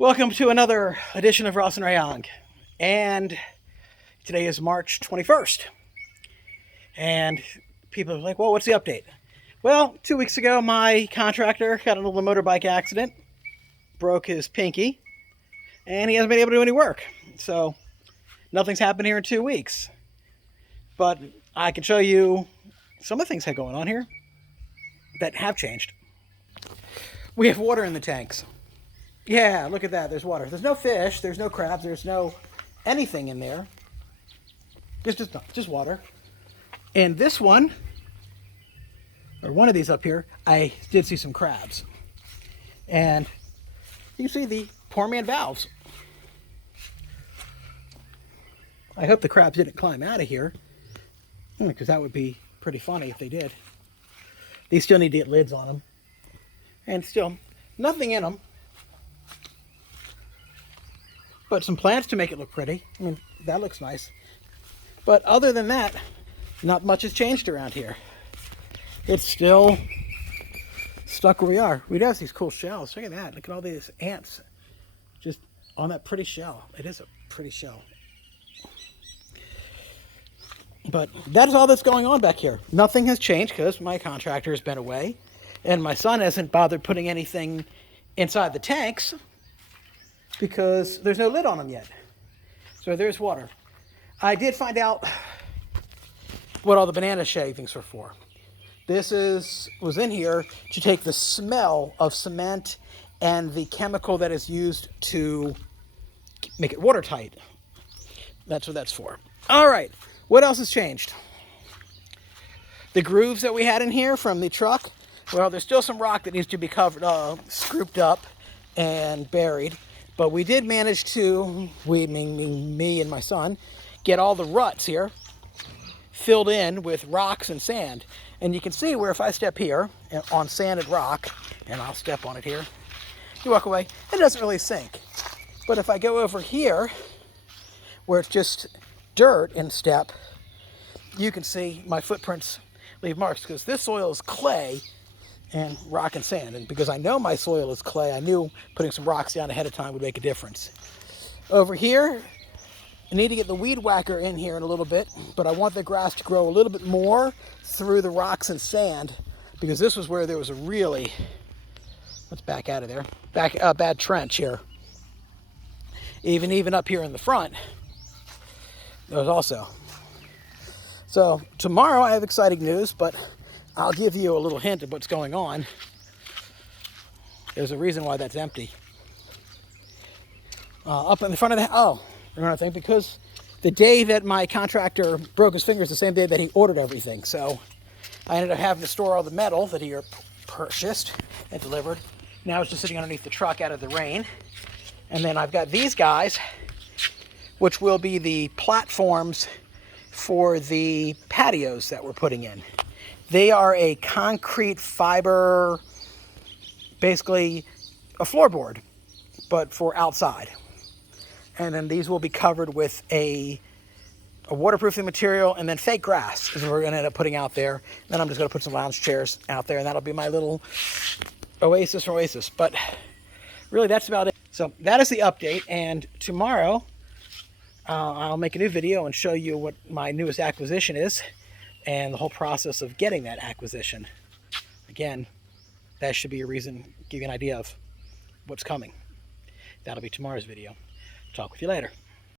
Welcome to another edition of Ross and Rayong. And today is March 21st. And people are like, well, what's the update? Well, 2 weeks ago, my contractor got in a little motorbike accident, broke his pinky, and he hasn't been able to do any work. So nothing's happened here in 2 weeks. But I can show you some of the things that are going on here that have changed. We have water in the tanks. Yeah, look at that. There's water. There's no fish. There's no crabs. There's no anything in there. It's just water. And this one, or one of these up here, I did see some crabs. And you can see the poor man valves. I hope the crabs didn't climb out of here, because that would be pretty funny if they did. These still need to get lids on them. And still, nothing in them. But some plants to make it look pretty. I mean, that looks nice. But other than that, not much has changed around here. It's still stuck where we are. We do have these cool shells. Look at that. Look at all these ants just on that pretty shell. It is a pretty shell. But that is all that's going on back here. Nothing has changed because my contractor has been away. And my son hasn't bothered putting anything inside the tanks, because there's no lid on them yet. So there's water. I did find out what all the banana shavings were for. This was in here to take the smell of cement and the chemical that is used to make it watertight. That's what that's for. All right, what else has changed? The grooves that we had in here from the truck, well, there's still some rock that needs to be covered, scooped up and buried. But we did manage to, me and my son, get all the ruts here filled in with rocks and sand. And you can see where if I step here on sanded rock, and I'll step on it here, you walk away, it doesn't really sink. But if I go over here, where it's just dirt and step, you can see my footprints leave marks, because this soil is clay and rock and sand. And because I know my soil is clay, I knew putting some rocks down ahead of time would make a difference. Over here, I need to get the weed whacker in here in a little bit, but I want the grass to grow a little bit more through the rocks and sand, because this was where there was a really, let's back out of there, bad trench here. Even up here in the front, there was also. So tomorrow I have exciting news, but I'll give you a little hint of what's going on. There's a reason why that's empty. Up in the front of the house, another thing, because the day that my contractor broke his finger is the same day that he ordered everything. So I ended up having to store all the metal that he purchased and delivered. Now it's just sitting underneath the truck out of the rain. And then I've got these guys, which will be the platforms for the patios that we're putting in. They are a concrete fiber, basically a floorboard, but for outside. And then these will be covered with a waterproofing material, and then fake grass is what we're going to end up putting out there. Then I'm just going to put some lounge chairs out there, and that'll be my little oasis from Oasis. But really, that's about it. So that is the update, and tomorrow I'll make a new video and show you what my newest acquisition is, and the whole process of getting that acquisition. Again, that should be a reason, give you an idea of what's coming. That'll be tomorrow's video. Talk with you later.